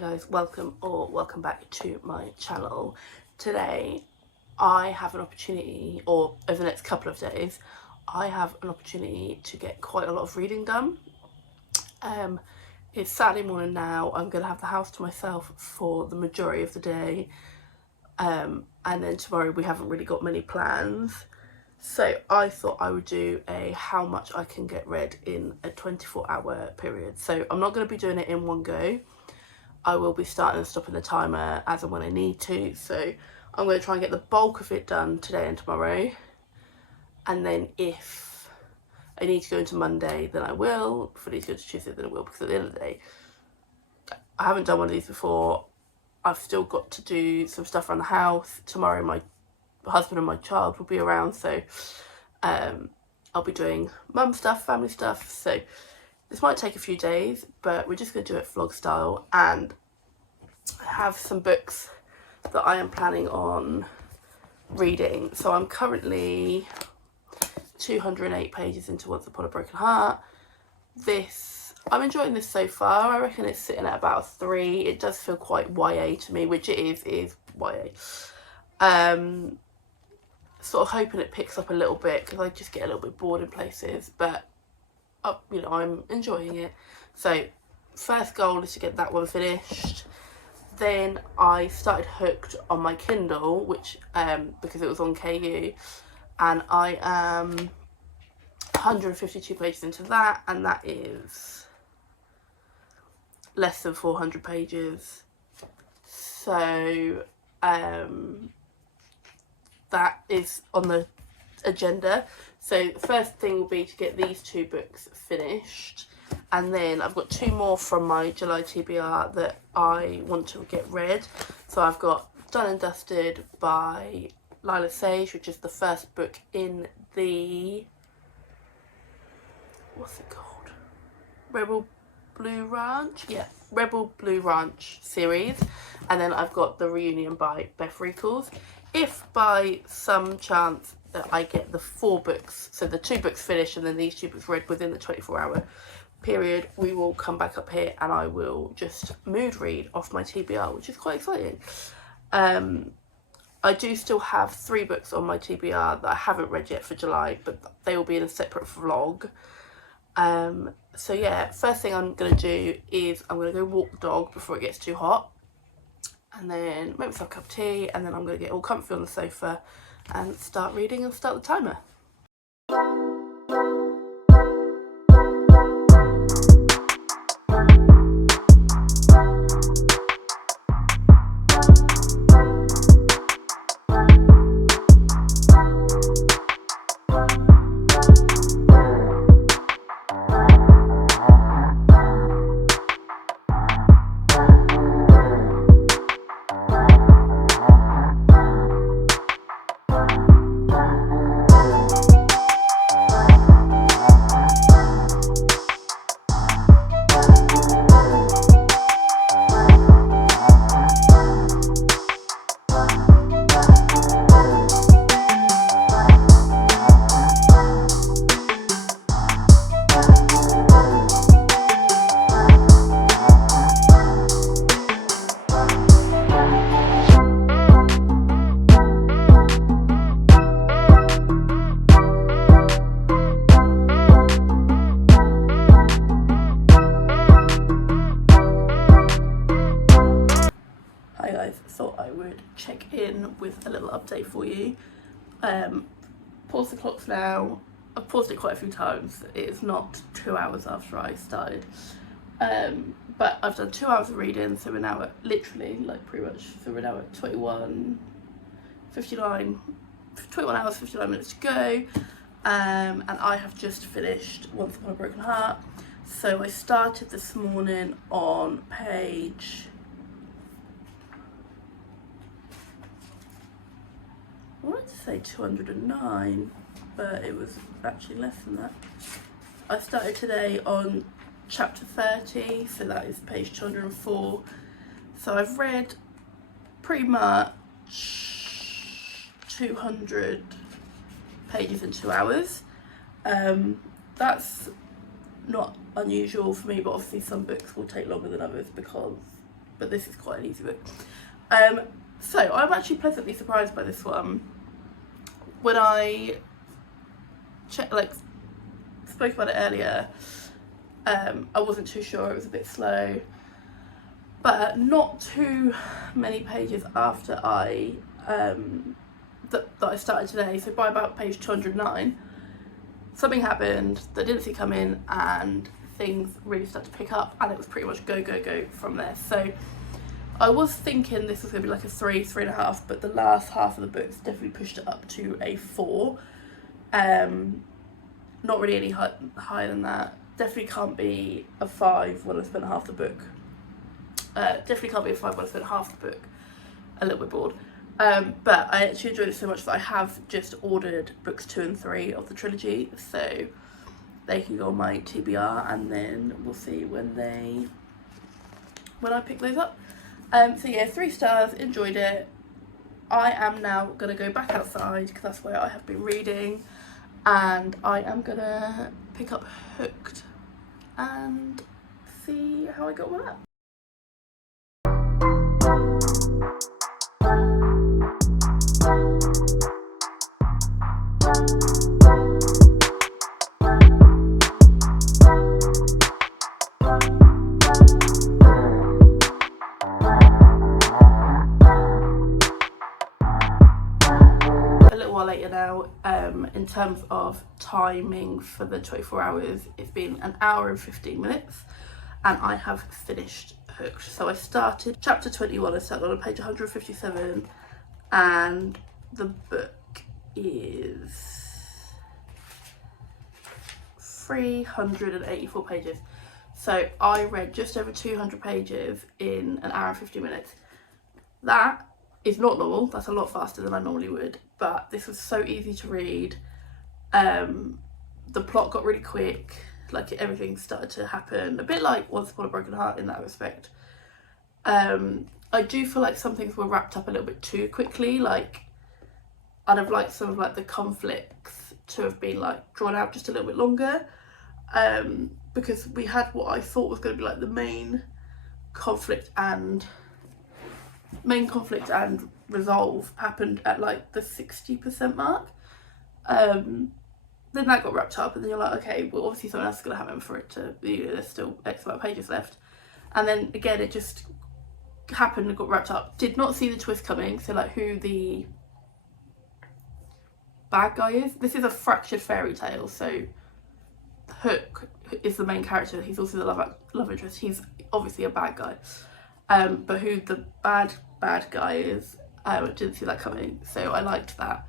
guys, welcome back to my channel. Today I have an opportunity, or over the next couple of days I have an opportunity to get quite a lot of reading done. It's Saturday morning now. I'm going to have the house to myself for the majority of the day, and then tomorrow we haven't really got many plans. So I thought I would do a how much I can get read in a 24-hour period. So I'm not going to be doing it in one go. I will be starting and stopping the timer as and when I need to. So I'm going to try and get the bulk of it done today and tomorrow. And then if I need to go into Monday, then I will. If I need to go to Tuesday, then I will. Because at the end of the day, I haven't done one of these before. I've still got to do some stuff around the house. Tomorrow my husband and my child will be around. So I'll be doing mum stuff, family stuff. So this might take a few days, but we're just going to do it vlog style and have some books that I am planning on reading. So I'm currently 208 pages into Once Upon a Broken Heart. I'm enjoying this so far. I reckon it's sitting at about a 3. It does feel quite YA to me, which it is YA. Sort of hoping it picks up a little bit because I just get a little bit bored in places, but you know, I'm enjoying it. So first goal is to get that one finished. Then I started Hooked on my Kindle, which because it was on KU, and I am 152 pages into that, and that is less than 400 pages. So that is on the agenda. So the first thing will be to get these 2 books finished, and then I've got 2 more from my July TBR that I want to get read. So I've got Done and Dusted by Lila Sage, which is the first book in the, what's it called? Rebel Blue Ranch? Yeah, Rebel Blue Ranch series. And then I've got The Reunion by Beth Reekles. If by some chance that I get the 4 books, so the 2 books finished and then these 2 books read within the 24-hour period, we will come back up here and I will just mood read off my TBR, which is quite exciting. I do still have 3 books on my TBR that I haven't read yet for July, but they will be in a separate vlog. So yeah, first thing I'm going to do is I'm going to go walk the dog before it gets too hot, and then make myself a cup of tea, and then I'm going to get all comfy on the sofa and start reading and start the timer. Hi guys, thought I would check in with a little update for you. Pause the clocks now. I've paused it quite a few times. It is not 2 hours after I started, but I've done 2 hours of reading, so we're now at literally, like, pretty much, so we're now at 21 hours 59 minutes to go, and I have just finished Once Upon a Broken Heart. So I started this morning on page, I wanted to say 209, but it was actually less than that. I started today on chapter 30, so that is page 204. So I've read pretty much 200 pages in 2 hours. That's not unusual for me, but obviously some books will take longer than others because but this is quite an easy book. So I'm actually pleasantly surprised by this one. When I spoke about it earlier, I wasn't too sure, it was a bit slow, but not too many pages after I that I started today, so by about page 209, something happened that I didn't see coming, and things really started to pick up, and it was pretty much go from there. So I was thinking this was going to be like a 3.5, but the last half of the book's definitely pushed it up to a 4. Not really any higher than that. Definitely can't be a 5 when I spent half the book. Definitely can't be a 5 when I spent half the book. A little bit bored. But I actually enjoyed it so much that I have just ordered books 2 and 3 of the trilogy, so they can go on my TBR, and then we'll see when I pick those up. So yeah, 3 stars, enjoyed it. I am now going to go back outside because that's where I have been reading, and I am going to pick up Hooked and see how I got with that. Later now, in terms of timing for the 24 hours, it's been 1 hour and 15 minutes, and I have finished Hooked. So I started chapter 21, I started on page 157, and the book is 384 pages. So I read just over 200 pages in 1 hour and 15 minutes. That is not normal, that's a lot faster than I normally would, but this was so easy to read. The plot got really quick, like everything started to happen, a bit like Once Upon a Broken Heart in that respect. I do feel like some things were wrapped up a little bit too quickly, like I'd have liked some of like the conflicts to have been like drawn out just a little bit longer, because we had what I thought was going to be like the main conflict and resolve happened at like the 60% mark. Then that got wrapped up, and then you're like, okay, well obviously something else is going to happen for it to be, there's still X amount of pages left, and then again it just happened and got wrapped up. Did not see the twist coming, so like who the bad guy is. This is a fractured fairy tale, so Hook is the main character, he's also the love interest, he's obviously a bad guy. But who the bad guy is, I didn't see that coming, so I liked that.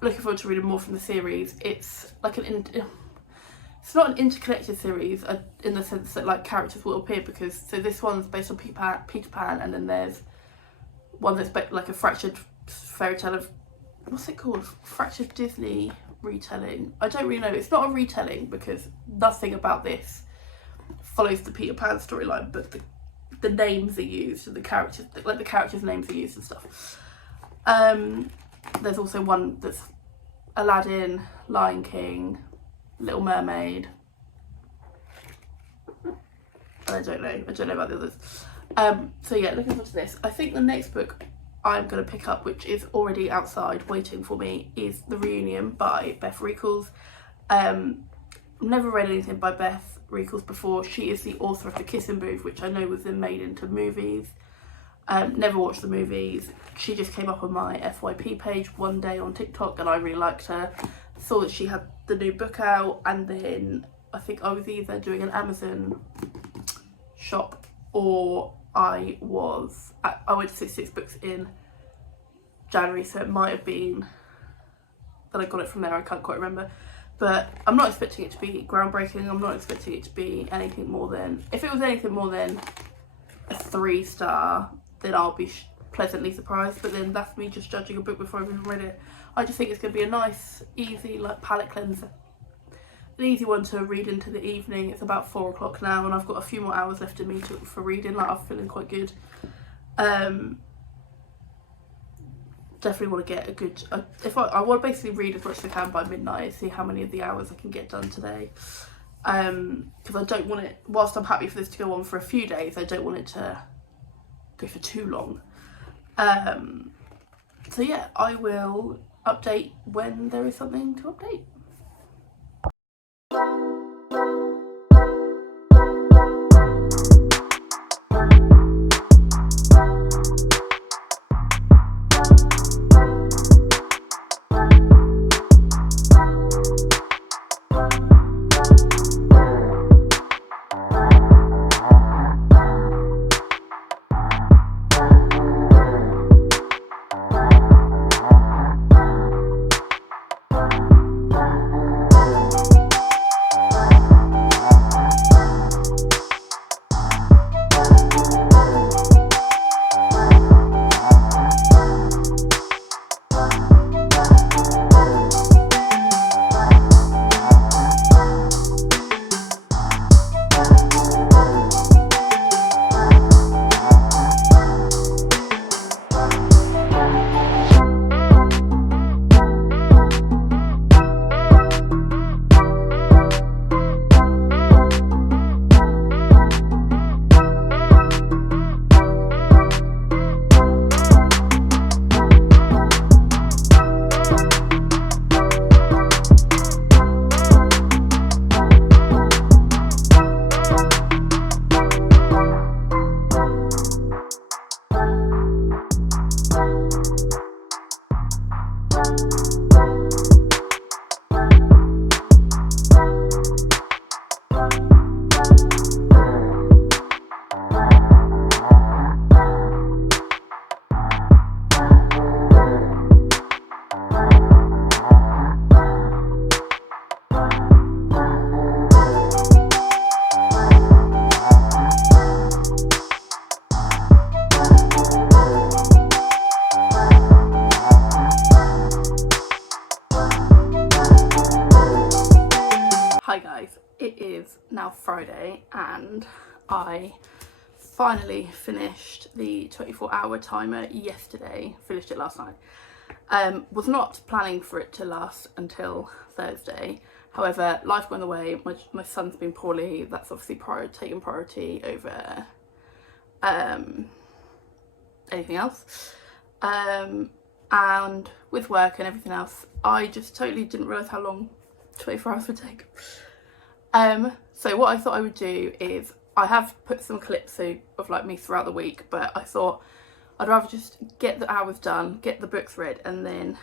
Looking forward to reading more from the series. It's like it's not an interconnected series in the sense that like characters will appear, because so this one's based on Peter Pan, and then there's one that's like a fractured fairy tale of, what's it called? Fractured Disney retelling. I don't really know. It's not a retelling because nothing about this follows the Peter Pan storyline, but the names are used and the characters' names are used and stuff. There's also one that's Aladdin, Lion King, Little Mermaid. I don't know about the others. So yeah, looking forward to this. I think the next book I'm going to pick up, which is already outside waiting for me, is The Reunion by Beth Reekles. Never read anything by Beth Reekles before. She is the author of The Kissing Booth, which I know was then made into movies. Never watched the movies. She just came up on my FYP page one day on TikTok, and I really liked her. Saw that she had the new book out, and then I think I was either doing an Amazon shop or I went to 66 Books in January, so it might have been that I got it from there. I can't quite remember. But I'm not expecting it to be groundbreaking. I'm not expecting it to be anything more than, if it was anything more than a 3-star, then I'll be pleasantly surprised. But then that's me just judging a book before I've even read it. I just think it's going to be a nice, easy, like palate cleanser. An easy one to read into the evening. It's about 4 o'clock now, and I've got a few more hours left in me for reading. Like, I'm feeling quite good. Definitely want to get a good, I want to basically read as much as I can by midnight, see how many of the hours I can get done today. because I don't want it, whilst I'm happy for this to go on for a few days, I don't want it to go for too long. So yeah, I will update when there is something to update. Hi guys, it is now Friday and I finally finished the 24-hour timer yesterday. Finished it last night. Was not planning for it to last until Thursday. However, life went away. My son's been poorly. That's obviously taking priority over anything else. And with work and everything else, I just totally didn't realise how long 24 hours would take. So what I thought I would do is, I have put some clips of like me throughout the week, but I thought I'd rather just get the hours done, get the books read, and then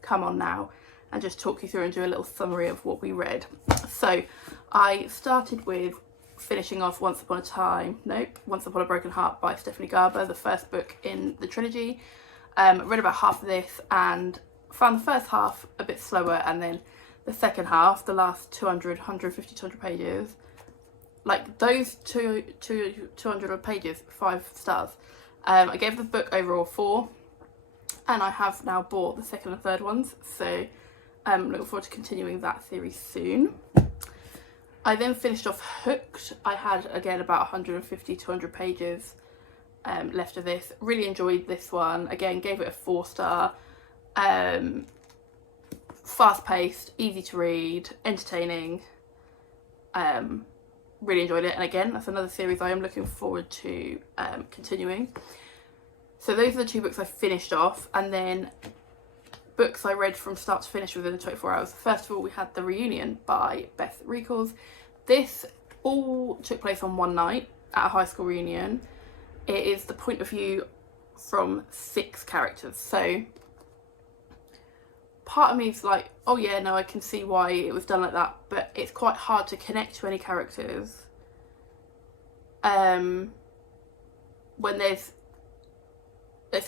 come on now and just talk you through and do a little summary of what we read. So I started with finishing off Once Upon a Broken Heart by Stephanie Garber, the first book in the trilogy. Read about half of this and found the first half a bit slower, and then the second half, the last 150, 200 pages, like those 200 pages, 5 stars. I gave the book overall 4, and I have now bought the second and third ones, so I'm looking forward to continuing that series soon. I then finished off Hooked. I had, again, about 150, 200 pages left of this. Really enjoyed this one. Again, gave it a 4-star. Fast-paced, easy to read, entertaining. Really enjoyed it, and again, that's another series I am looking forward to continuing. So those are the 2 books I finished off, and then books I read from start to finish within the 24 hours. First of all, we had The Reunion by Beth Reekles. This all took place on one night at a high school reunion. It is the point of view from 6 characters, so part of me is like, oh yeah, no, I can see why it was done like that, but it's quite hard to connect to any characters when it's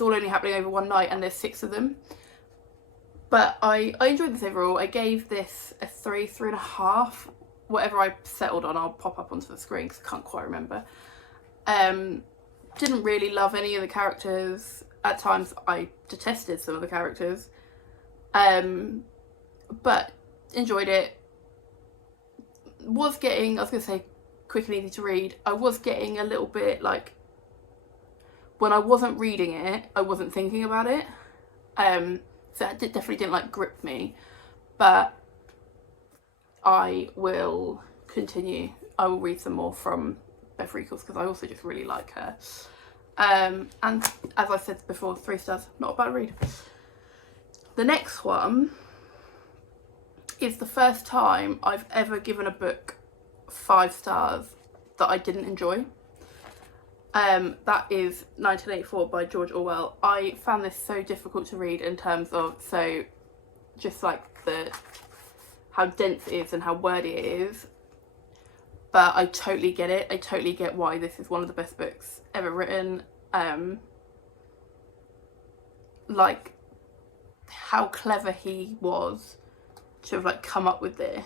all only happening over one night and there's 6 of them. But I enjoyed this overall. I gave this a 3.5. Whatever I settled on, I'll pop up onto the screen because I can't quite remember. Didn't really love any of the characters. At times I detested some of the characters. But enjoyed it. I was going to say quick and easy to read. I was getting a little bit like, when I wasn't reading it, I wasn't thinking about it. So it definitely didn't like grip me, but I will continue. I will read some more from Bev Rickles because I also just really like her. And as I said before, 3 stars, not a bad read. The next one is the first time I've ever given a book 5 stars that I didn't enjoy. That is 1984 by George Orwell. I found this so difficult to read in terms of, so just like how dense it is and how wordy it is. But I totally get it. I totally get why this is one of the best books ever written. Like how clever he was to have like come up with this.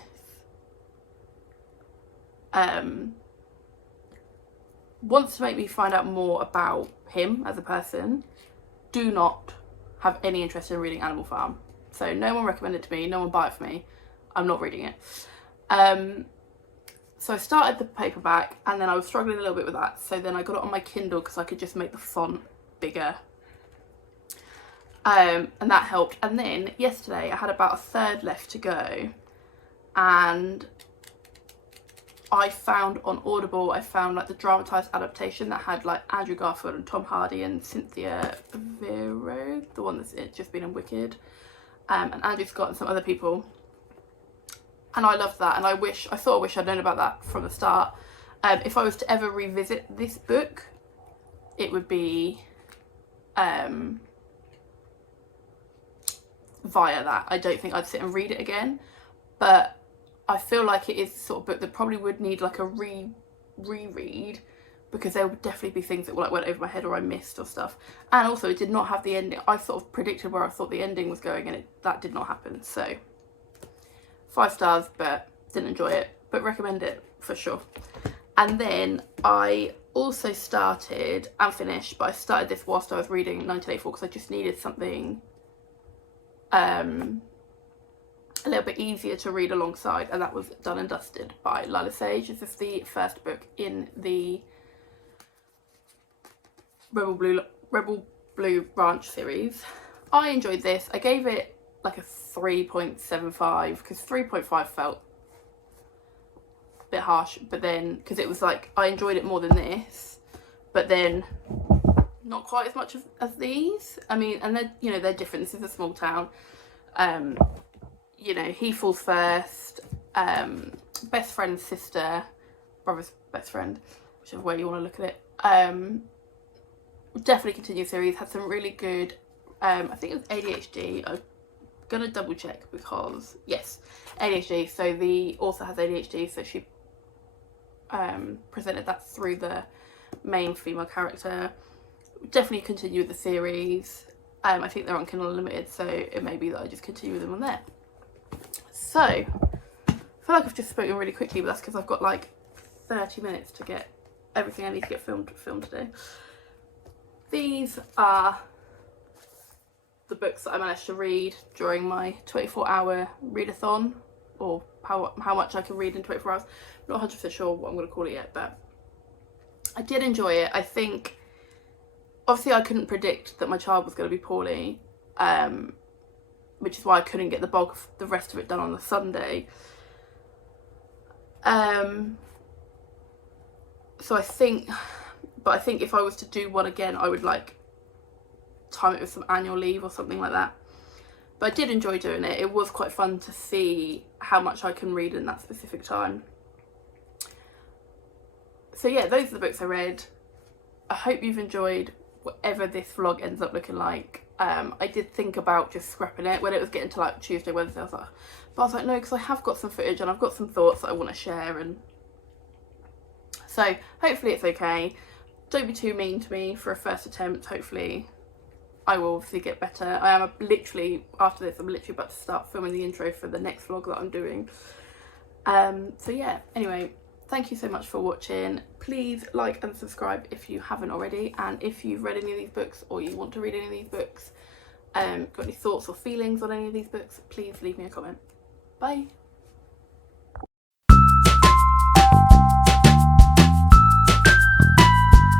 Wants to make me find out more about him as a person. Do not have any interest in reading Animal Farm. So no one recommended it to me, no one buy it for me. I'm not reading it. So I started the paperback and then I was struggling a little bit with that. So then I got it on my Kindle because I could just make the font bigger. And that helped. And then yesterday I had about a third left to go. And I found on Audible, I found like the dramatised adaptation that had like Andrew Garfield and Tom Hardy and Cynthia Vero, the one that's just been in Wicked, and Andrew Scott and some other people. And I loved that, and I thought I wish I'd known about that from the start. If I was to ever revisit this book, it would be via that. I don't think I'd sit and read it again, but I feel like it is the sort of book that probably would need like a reread, because there would definitely be things that like went over my head or I missed or stuff. And also it did not have the ending. I sort of predicted where I thought the ending was going, and that did not happen. So 5 stars, but didn't enjoy it, but recommend it for sure. And then I also started and finished, but I started this whilst I was reading 1984 because I just needed something a little bit easier to read alongside, and that was Done and Dusted by Lila Sage. This is the first book in the Rebel Blue Branch series. I enjoyed this. I gave it like a 3.75 because 3.5 felt a bit harsh, but then because it was like I enjoyed it more than this, but then not quite as much as these. I mean, and they're, you know, they're different. This is a small town. You know, he falls first, best friend's sister, brother's best friend, whichever way you want to look at it. Definitely continue series, had some really good, I think it was ADHD, I'm going to double check because, yes, ADHD, so the author has ADHD, so she presented that through the main female character. Definitely continue with the series. I think they're on Kindle Unlimited, so it may be that I just continue with them on there. So, I feel like I've just spoken really quickly, but that's because I've got like 30 minutes to get everything I need to get filmed today. These are the books that I managed to read during my 24-hour readathon, or how much I can read in 24 hours. I'm not 100% sure what I'm going to call it yet, but I did enjoy it. I think, obviously I couldn't predict that my child was going to be poorly, which is why I couldn't get the bulk of the rest of it done on the Sunday. So I think if I was to do one again, I would like time it with some annual leave or something like that. But I did enjoy doing it. It was quite fun to see how much I can read in that specific time. So yeah, those are the books I read. I hope you've enjoyed whatever this vlog ends up looking like. I did think about just scrapping it when it was getting to like Tuesday, Wednesday. But I was like, no, because I have got some footage and I've got some thoughts that I want to share, and so hopefully it's okay. Don't be too mean to me for a first attempt. Hopefully I will obviously get better. I am literally, after this, I'm literally about to start filming the intro for the next vlog that I'm doing. So yeah, anyway, thank you so much for watching. Please like and subscribe if you haven't already, and if you've read any of these books or you want to read any of these books, got any thoughts or feelings on any of these books, please leave me a comment. Bye.